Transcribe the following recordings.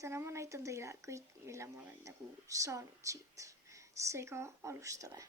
täna ma näitan teile kõik, mille ma olen saanud siit. Seega alustame.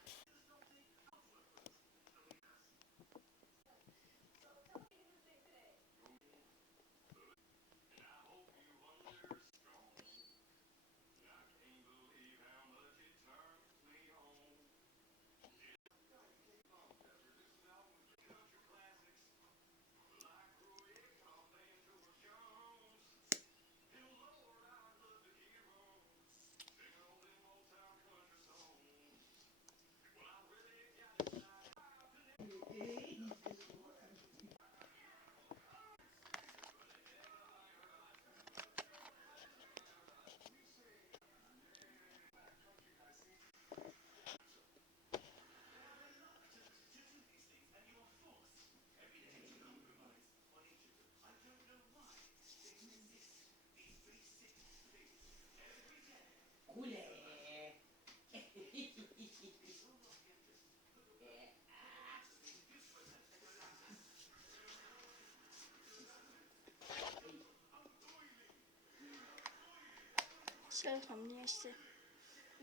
See läheb nii hästi.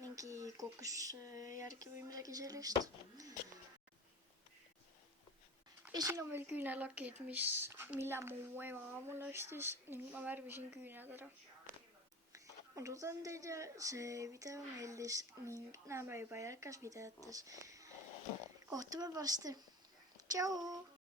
Mingi kokkusjärgi või midagi sellist. Ja siin on veel küünelakid, mille mu ema mulle ostis ning ma värvisin küüned ära. Ma loodan teile see video meeldis ning näeme juba järgnes videotes. Kohtume varsti. Tšau!